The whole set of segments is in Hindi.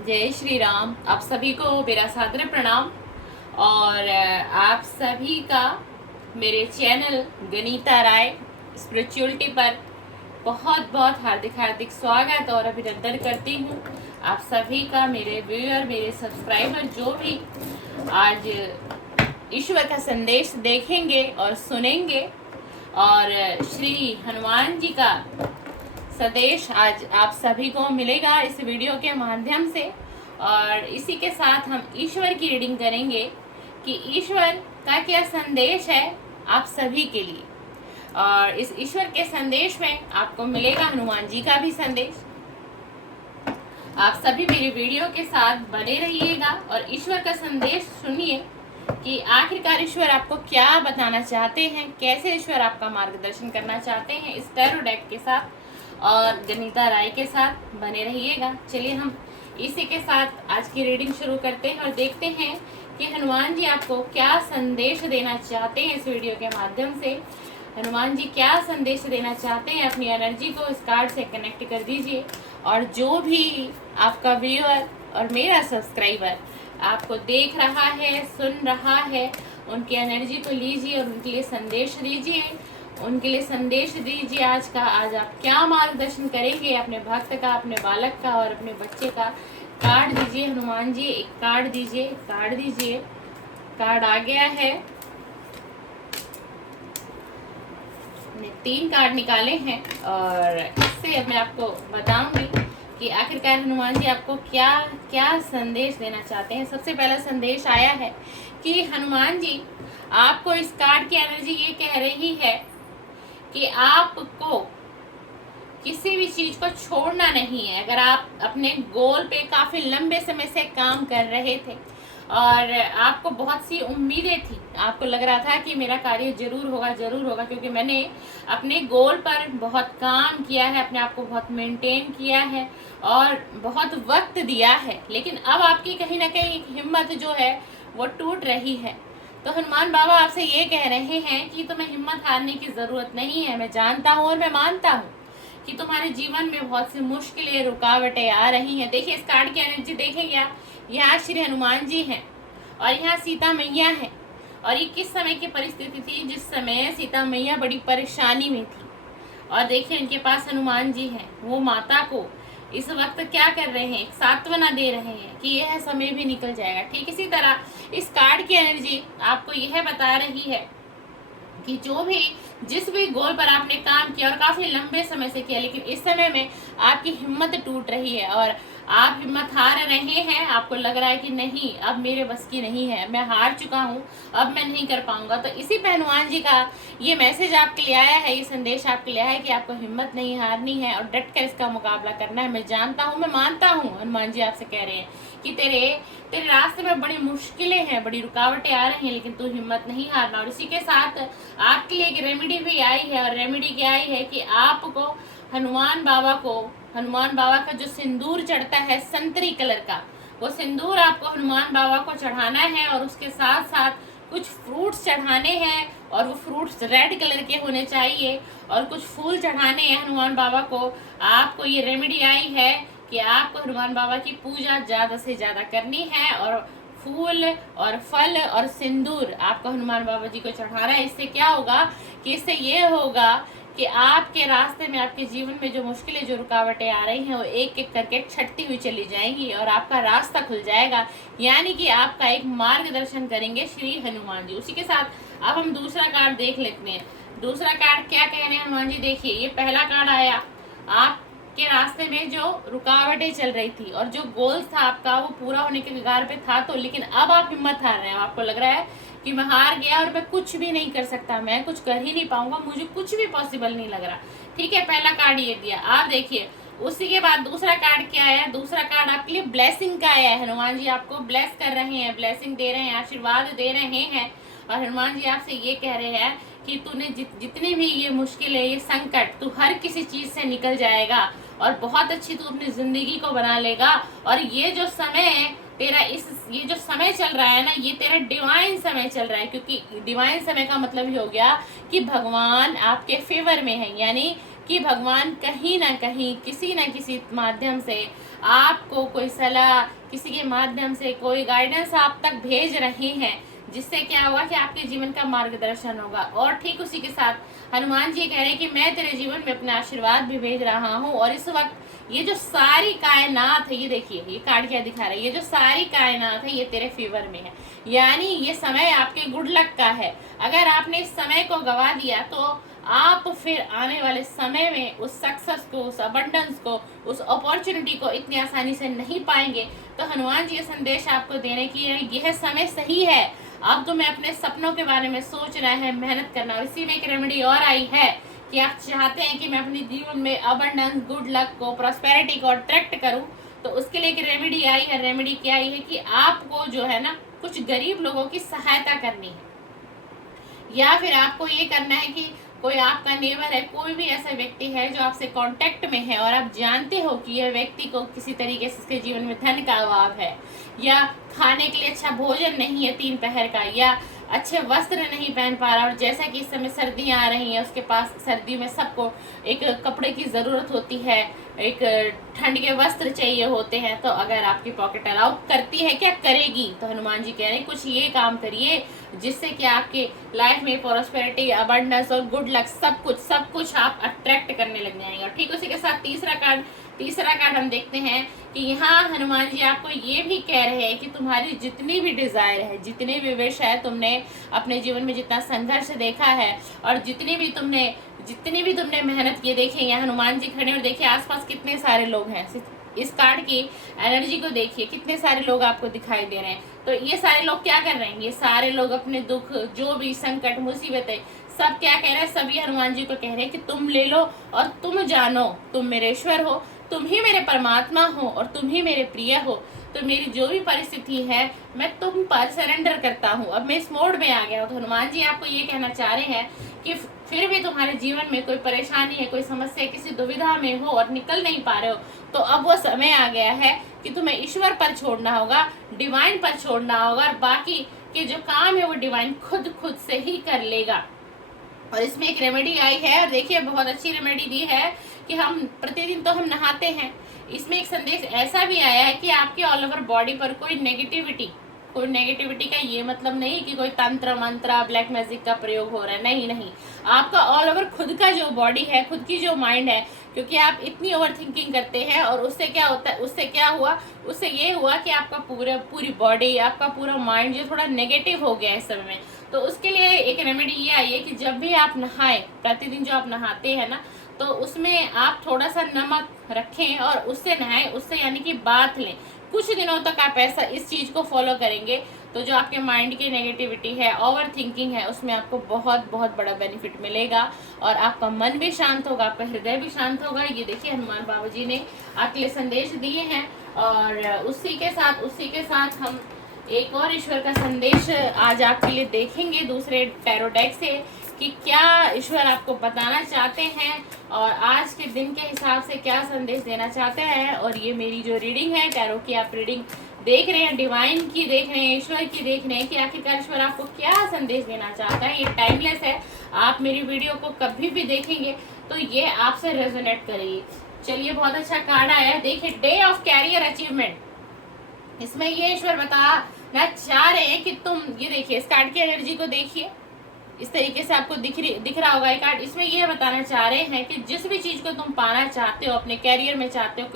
जय श्री राम। आप सभी को मेरा सादर प्रणाम। और आप सभी का मेरे चैनल गनीता राय स्पिरिचुअलिटी पर बहुत बहुत हार्दिक हार्दिक स्वागत और अभिनंदन करती हूँ। आप सभी का, मेरे व्यूअर, मेरे सब्सक्राइबर जो भी आज ईश्वर का संदेश देखेंगे और सुनेंगे, और श्री हनुमान जी का संदेश आज आप सभी को मिलेगा इस वीडियो के माध्यम से। और इसी के साथ हम ईश्वर की रीडिंग करेंगे कि ईश्वर का क्या संदेश है आप सभी के लिए। और इस ईश्वर के संदेश में आपको मिलेगा हनुमान जी का भी संदेश। आप सभी मेरे वीडियो के साथ बने रहिएगा और ईश्वर का संदेश सुनिए कि आखिरकार ईश्वर आपको क्या बताना चाहते हैं, कैसे ईश्वर आपका मार्गदर्शन करना चाहते हैं। इस टैरो डेक के साथ और गनीता राय के साथ बने रहिएगा। चलिए हम इसी के साथ आज की रीडिंग शुरू करते हैं और देखते हैं कि हनुमान जी आपको क्या संदेश देना चाहते हैं। इस वीडियो के माध्यम से हनुमान जी क्या संदेश देना चाहते हैं, अपनी एनर्जी को इस कार्ड से कनेक्ट कर दीजिए। और जो भी आपका व्यूअर और मेरा सब्सक्राइबर आपको देख रहा है, सुन रहा है, उनकी एनर्जी को लीजिए और उनके लिए संदेश दीजिए। उनके लिए संदेश दीजिए आज का। आज आप क्या मार्गदर्शन करेंगे अपने भक्त का, अपने बालक का और अपने बच्चे का। कार्ड दीजिए हनुमान जी, एक कार्ड दीजिए, कार्ड दीजिए। कार्ड आ गया है, मैंने 3 कार्ड निकाले हैं और इससे अब मैं आपको बताऊंगी कि आखिरकार हनुमान जी आपको क्या क्या संदेश देना चाहते हैं। सबसे पहला संदेश आया है कि हनुमान जी आपको इस कार्ड की एनर्जी ये कह रही है कि आपको किसी भी चीज को छोड़ना नहीं है। अगर आप अपने गोल पे काफी लंबे समय से काम कर रहे थे और आपको बहुत सी उम्मीदें थी, आपको लग रहा था कि मेरा कार्य जरूर होगा, जरूर होगा, क्योंकि मैंने अपने गोल पर बहुत काम किया है, अपने आप को बहुत मेंटेन किया है और बहुत वक्त दिया है, लेकिन अब आपकी कहीं ना कहीं हिम्मत जो है वो टूट रही है। तो हनुमान बाबा आपसे ये कह रहे हैं कि तुम्हें हिम्मत हारने की जरूरत नहीं है। मैं जानता हूँ और मैं मानता हूँ कि तुम्हारे जीवन में बहुत सी मुश्किलें, रुकावटें आ रही हैं। देखिए इस कार्ड की एनर्जी देखेंगे आप, यहाँ श्री हनुमान जी हैं और यहाँ सीता मैया है। और ये किस समय की परिस्थिति थी? जिस समय सीता मैया बड़ी परेशानी में थी। और देखिए इनके पास हनुमान जी हैं, वो माता को इस वक्त क्या कर रहे हैं, सांत्वना दे रहे हैं कि यह समय भी निकल जाएगा। ठीक इसी तरह इस कार्ड की एनर्जी आपको यह बता रही है कि जो भी जिस भी गोल पर आपने काम किया और काफी लंबे समय से किया, लेकिन इस समय में आपकी हिम्मत टूट रही है और आप हिम्मत हार रहे हैं। आपको लग रहा है कि नहीं, अब मेरे बस की नहीं है, मैं हार चुका हूँ, अब मैं नहीं कर पाऊंगा। तो इसी पे हनुमान जी का ये मैसेज आपके लिए आया है, ये संदेश आपके लिए आया है कि आपको हिम्मत नहीं हारनी है और डट कर इसका मुकाबला करना है। मैं जानता हूँ, मैं मानता हूँ, हनुमान जी आपसे कह रहे हैं कि तेरे रास्ते में बड़ी मुश्किलें हैं, बड़ी रुकावटें आ रही हैं, लेकिन तू हिम्मत नहीं हारना। और इसी के साथ आपके लिए एक रेमेडी भी आई है और रेमेडी क्या आई है कि आपको हनुमान बाबा का जो सिंदूर चढ़ता है संतरी कलर का, वो सिंदूर आपको हनुमान बाबा को चढ़ाना है और उसके साथ साथ कुछ फ्रूट्स चढ़ाने हैं और वो फ्रूट्स रेड कलर के होने चाहिए और कुछ फूल चढ़ाने हैं हनुमान बाबा को। आपको ये रेमेडी आई है कि आपको हनुमान बाबा की पूजा ज्यादा से ज्यादा करनी है और फूल और फल और सिंदूर आपको हनुमान बाबा जी को चढ़ाना है। इससे क्या होगा कि इससे ये होगा कि आपके रास्ते में, आपके जीवन में जो मुश्किलें, जो रुकावटें आ रही हैं, वो एक एक करके छटती हुई चली जाएंगी और आपका रास्ता खुल जाएगा। यानी कि आपका एक मार्गदर्शन करेंगे श्री हनुमान जी। उसी के साथ अब हम दूसरा कार्ड देख लेते हैं। दूसरा कार्ड क्या कह रहे हैं हनुमान जी? देखिए ये पहला कार्ड आया, आप के रास्ते में जो रुकावटें चल रही थी और जो गोल था आपका वो पूरा होने के कगार पे था, तो लेकिन अब आप हिम्मत हार रहे हैं। आपको लग रहा है कि मैं हार गया और मैं कुछ भी नहीं कर सकता, मैं कुछ कर ही नहीं पाऊंगा, मुझे कुछ भी पॉसिबल नहीं लग रहा। ठीक है, पहला कार्ड ये दिया। आप देखिए उसी के बाद दूसरा कार्ड क्या आया? दूसरा कार्ड आपके लिए ब्लेसिंग का आया है। हनुमान जी आपको ब्लेस कर रहे हैं, ब्लेसिंग दे रहे हैं, आशीर्वाद दे रहे हैं। और हनुमान जी आपसे ये कह रहे हैं कि तूने जितनी भी ये मुश्किल है, ये संकट, तू हर किसी चीज से निकल जाएगा और बहुत अच्छी तू अपनी जिंदगी को बना लेगा। और ये जो समय है तेरा, ये जो समय चल रहा है ना, ये तेरा डिवाइन समय चल रहा है, क्योंकि डिवाइन समय का मतलब ही हो गया कि भगवान आपके फेवर में है। यानी कि भगवान कहीं ना कहीं किसी न किसी माध्यम से आपको कोई सलाह, किसी के माध्यम से कोई गाइडेंस आप तक भेज रहे हैं, जिससे क्या होगा कि आपके जीवन का मार्गदर्शन होगा। और ठीक उसी के साथ हनुमान जी कह रहे हैं कि मैं तेरे जीवन में अपना आशीर्वाद भी भेज रहा हूँ। और इस वक्त ये जो सारी कायनात है, ये देखिए ये कार्ड क्या दिखा रहा है, ये जो सारी कायनात है ये तेरे फेवर में है, यानी ये समय आपके गुड लक का है। अगर आपने इस समय को गवा दिया तो आप फिर आने वाले समय में उस सक्सेस को, उस अबंडेंस को, उस अपॉर्चुनिटी को इतनी आसानी से नहीं पाएंगे। तो हनुमान जी ये संदेश आपको देने की है, यह समय सही है, अब तुम्हें अपने सपनों के बारे में सोचना है, मेहनत करना। और इसी में एक रेमेडी और आई है कि आप चाहते हैं कि मैं अपने जीवन में अबंडेंस, गुड लक को, प्रॉस्पेरिटी को अट्रैक्ट करूं, तो उसके लिए एक रेमेडी आई है। रेमेडी क्या आई है कि आपको जो है ना कुछ गरीब लोगों की सहायता करनी है, या फिर आपको ये करना है कि कोई आपका नेबर है, कोई भी ऐसा व्यक्ति है जो आपसे कांटेक्ट में है और आप जानते हो कि यह व्यक्ति को किसी तरीके से इसके जीवन में धन का अभाव है, या खाने के लिए अच्छा भोजन नहीं है 3 पहर का, या अच्छे वस्त्र नहीं पहन पा रहा, और जैसा कि इस समय सर्दियां आ रही हैं, उसके पास सर्दी में सबको एक कपड़े की ज़रूरत होती है, एक ठंड के वस्त्र चाहिए होते हैं। तो अगर आपकी पॉकेट अलाउ करती है, क्या करेगी, तो हनुमान जी कह रहे हैं कुछ ये काम करिए जिससे कि आपके लाइफ में प्रॉस्पेरिटी, अबंडेंस और गुड लक सब कुछ आप अट्रैक्ट करने लग जाएंगे। और ठीक उसी के साथ तीसरा कार्ड हम देखते हैं कि यहाँ हनुमान जी आपको ये भी कह रहे हैं कि तुम्हारी जितनी भी डिजायर है, जितने भी विश है, तुमने अपने जीवन में जितना संघर्ष देखा है और जितनी भी तुमने मेहनत की, देखिए यहाँ हनुमान जी खड़े और देखिए आसपास कितने सारे लोग हैं। इस कार्ड की एनर्जी को देखिए, कितने सारे लोग आपको दिखाई दे रहे हैं। तो ये सारे लोग क्या कर रहे हैं, ये सारे लोग अपने दुख, जो भी संकट, मुसीबतें, सब क्या कह रहे हैं, सभी हनुमान जी को कह रहे हैं कि तुम ले लो और तुम जानो तुम मेरे ईश्वर हो, तुम ही मेरे परमात्मा हो और तुम ही मेरे प्रिय हो। तो मेरी जो भी परिस्थिति है मैं तुम पर सरेंडर करता हूँ, अब मैं इस मोड में आ गया हूँ। तो हनुमान जी आपको ये कहना चाह रहे हैं कि फिर भी तुम्हारे जीवन में कोई परेशानी है, कोई समस्या, किसी दुविधा में हो और निकल नहीं पा रहे हो, तो अब वो समय आ गया है कि तुम्हें ईश्वर पर छोड़ना होगा, डिवाइन पर छोड़ना होगा, और बाकी के जो काम है वो डिवाइन खुद से ही कर लेगा। और इसमें एक रेमेडी आई है, और देखिए बहुत अच्छी रेमेडी दी है कि हम प्रतिदिन तो हम नहाते हैं। इसमें एक संदेश ऐसा भी आया है कि आपके ऑल ओवर बॉडी पर कोई नेगेटिविटी का ये मतलब नहीं कि कोई तंत्र मंत्र, ब्लैक मैजिक का प्रयोग हो रहा है, नहीं, आपका ऑल ओवर खुद का जो बॉडी है, खुद की जो माइंड है, क्योंकि आप इतनी ओवर थिंकिंग करते हैं, और उससे क्या होता है, उससे ये हुआ कि आपका पूरी बॉडी, आपका पूरा माइंड जो थोड़ा नेगेटिव हो गया है इस समय में। तो उसके लिए एक रेमेडी ये आई है कि जब भी आप नहाएं, प्रतिदिन जो आप नहाते हैं ना, तो उसमें आप थोड़ा सा नमक रखें और उससे नहाएं, उससे यानी कि बाथ लें। कुछ दिनों तक आप ऐसा इस चीज़ को फॉलो करेंगे तो जो आपके माइंड की नेगेटिविटी है, ओवर थिंकिंग है, उसमें आपको बहुत बड़ा बेनिफिट मिलेगा और आपका मन भी शांत होगा, आपका हृदय भी शांत होगा। ये देखिए हनुमान बाबा जी ने आपके लिए संदेश दिए हैं। और उसी के साथ हम एक और ईश्वर का संदेश आज आपके लिए देखेंगे दूसरे टैरो डेक से कि क्या ईश्वर आपको बताना चाहते हैं और आज के दिन के हिसाब से क्या संदेश देना चाहते हैं। और ये मेरी जो रीडिंग है, टैरो की आप रीडिंग देख रहे हैं, डिवाइन की देख रहे हैं, ईश्वर की देख रहे हैं कि आखिरकार ईश्वर आपको क्या संदेश देना चाहता है। ये टाइमलेस है, आप मेरी वीडियो को कभी भी देखेंगे तो ये आपसे रेजोनेट करेगी। चलिए, बहुत अच्छा कार्ड आया है, देखिए डे ऑफ कैरियर अचीवमेंट। इसमें ये ईश्वर बताना चाह रहे हैं कि तुम, ये देखिए इस कार्ड की एनर्जी को देखिए, इस तरीके से आपको दिख रहा होगा ये कार्ड। इसमें ये बताना चाह रहे हैं कि जिस भी चीज को तुम पाना चाहते हो, अपने कैरियर में चाहते हो,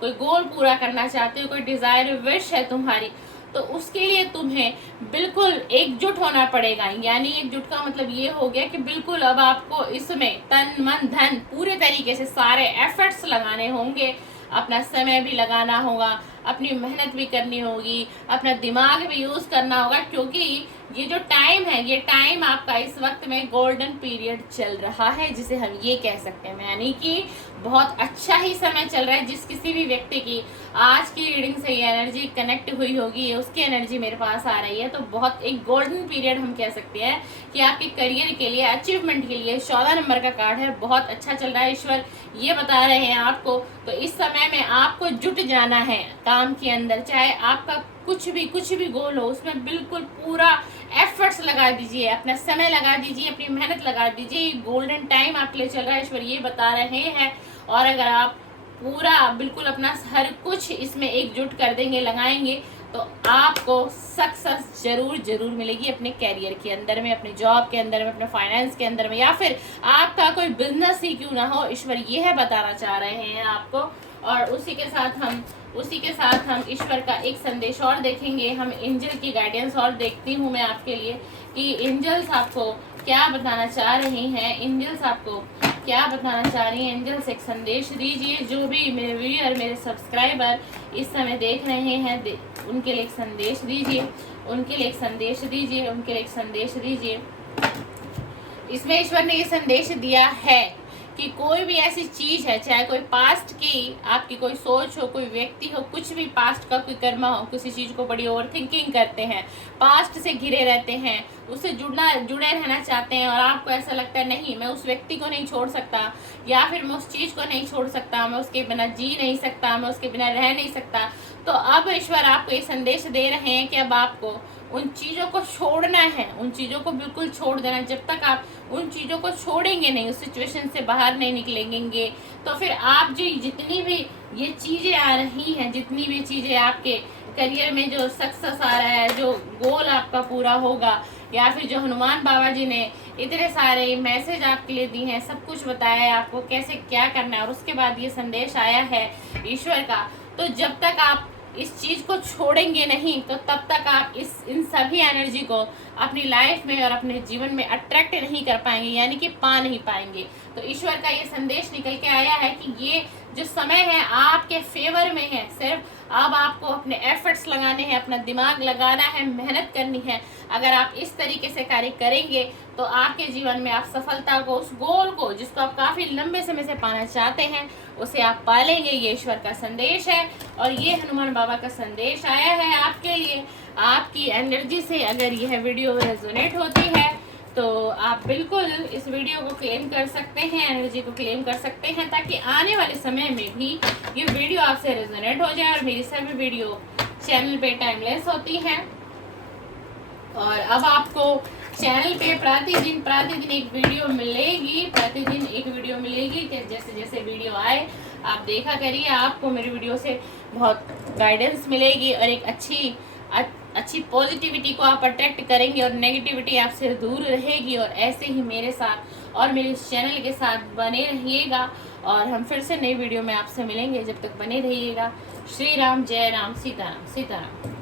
कोई गोल पूरा करना चाहते हो, कोई डिजायर विश है तुम्हारी, तो उसके लिए तुम्हें बिल्कुल एकजुट होना पड़ेगा। यानी एकजुट का मतलब ये हो गया कि बिल्कुल अब आपको इसमें तन मन धन पूरे तरीके से सारे एफर्ट्स लगाने होंगे, अपना समय भी लगाना होगा, अपनी मेहनत भी करनी होगी, अपना दिमाग भी यूज करना होगा, क्योंकि ये जो टाइम है, ये टाइम आपका इस वक्त में गोल्डन पीरियड चल रहा है, जिसे हम ये कह सकते हैं, यानी कि बहुत अच्छा ही समय चल रहा है। जिस किसी भी व्यक्ति की आज की रीडिंग से ये एनर्जी कनेक्ट हुई होगी, उसकी एनर्जी मेरे पास आ रही है, तो बहुत एक गोल्डन पीरियड हम कह सकते हैं कि आपके करियर के लिए, अचीवमेंट के लिए 14 नंबर का कार्ड है, बहुत अच्छा चल रहा है। ईश्वर ये बता रहे हैं आपको, तो इस समय में आपको जुट जाना है काम के अंदर, चाहे आपका कुछ भी गोल हो उसमें बिल्कुल पूरा एफर्ट्स लगा दीजिए, अपना समय लगा दीजिए, अपनी मेहनत लगा दीजिए। गोल्डन टाइम आपके लिए चल रहा है, ईश्वर ये बता रहे हैं। और अगर आप पूरा बिल्कुल अपना हर कुछ इसमें एकजुट कर देंगे, लगाएंगे, तो आपको सक्सेस जरूर मिलेगी अपने कैरियर के अंदर में, अपने जॉब के अंदर में, अपने फाइनेंस के अंदर में, या फिर आपका कोई बिजनेस ही क्यों ना हो, ईश्वर ये है बताना चाह रहे हैं आपको। और उसी के साथ हम ईश्वर का एक संदेश और देखेंगे। हम एंजल की गाइडेंस और देखती हूँ मैं आपके लिए कि एंजल्स आपको क्या बताना चाह रही हैं, एंजल्स आपको क्या बताना चाह रही हैं। एंजल्स एक संदेश दीजिए, जो भी मेरे व्यूअर, मेरे सब्सक्राइबर इस समय देख रहे हैं, उनके लिए एक संदेश दीजिए, उनके लिए एक संदेश दीजिए, उनके लिए एक संदेश दीजिए। इसमें ईश्वर ने ये संदेश दिया है कि कोई भी ऐसी चीज है, चाहे कोई पास्ट की आपकी कोई सोच हो, कोई व्यक्ति हो, कुछ भी पास्ट का कोई कर्म हो, किसी चीज को बड़ी ओवर थिंकिंग करते हैं, पास्ट से घिरे रहते हैं, उससे जुड़े रहना चाहते हैं, और आपको ऐसा लगता है नहीं मैं उस व्यक्ति को नहीं छोड़ सकता, या फिर मैं उस चीज को नहीं छोड़ सकता, मैं उसके बिना जी नहीं सकता, मैं उसके बिना रह नहीं सकता, तो अब ईश्वर आपको ये संदेश दे रहे हैं कि अब आपको उन चीज़ों को छोड़ना है, उन चीज़ों को बिल्कुल छोड़ देना। जब तक आप उन चीज़ों को छोड़ेंगे नहीं, उस सिचुएशन से बाहर नहीं निकलेंगे, तो फिर आप जो जितनी भी ये चीज़ें आ रही हैं, जितनी भी चीज़ें आपके करियर में जो सक्सेस आ रहा है, जो गोल आपका पूरा होगा, या फिर जो हनुमान बाबा जी ने इतने सारे मैसेज आपके लिए दिए हैं, सब कुछ बताया है आपको कैसे क्या करना है, और उसके बाद ये संदेश आया है ईश्वर का। तो जब तक आप इस चीज को छोड़ेंगे नहीं, तो तब तक आप इन सभी एनर्जी को अपनी लाइफ में और अपने जीवन में अट्रैक्ट नहीं कर पाएंगे, यानी कि पा नहीं पाएंगे। तो ईश्वर का ये संदेश निकल के आया है कि ये जो समय है आपके फेवर में है। सिर्फ अब आपको अपने एफर्ट्स लगाने हैं, अपना दिमाग लगाना है, मेहनत करनी है। अगर आप इस तरीके से कार्य करेंगे तो आपके जीवन में आप सफलता को, उस गोल को जिसको आप काफी लंबे समय से पाना चाहते हैं, उसे आप पालेंगे। ये ईश्वर का संदेश है और ये हनुमान बाबा का संदेश आया है आपके लिए। आपकी एनर्जी से अगर यह वीडियो रेजोनेट होती है तो आप बिल्कुल इस वीडियो को क्लेम कर सकते हैं, एनर्जी को क्लेम कर सकते हैं, ताकि आने वाले समय में भी ये वीडियो आपसे रेजोनेट हो जाए। और मेरी सभी वीडियो चैनल पे टाइमलेस होती हैं, और अब आपको चैनल पे प्रतिदिन एक वीडियो मिलेगी, प्रतिदिन एक वीडियो मिलेगी। जैसे जैसे वीडियो आए आप देखा करिए, आपको मेरी वीडियो से बहुत गाइडेंस मिलेगी और एक अच्छी पॉजिटिविटी को आप अट्रैक्ट करेंगे और नेगेटिविटी आपसे दूर रहेगी। और ऐसे ही मेरे साथ और मेरे इस चैनल के साथ बने रहिएगा, और हम फिर से नई वीडियो में आपसे मिलेंगे। जब तक बने रहिएगा। श्री राम, जय राम, सीताराम, सीताराम।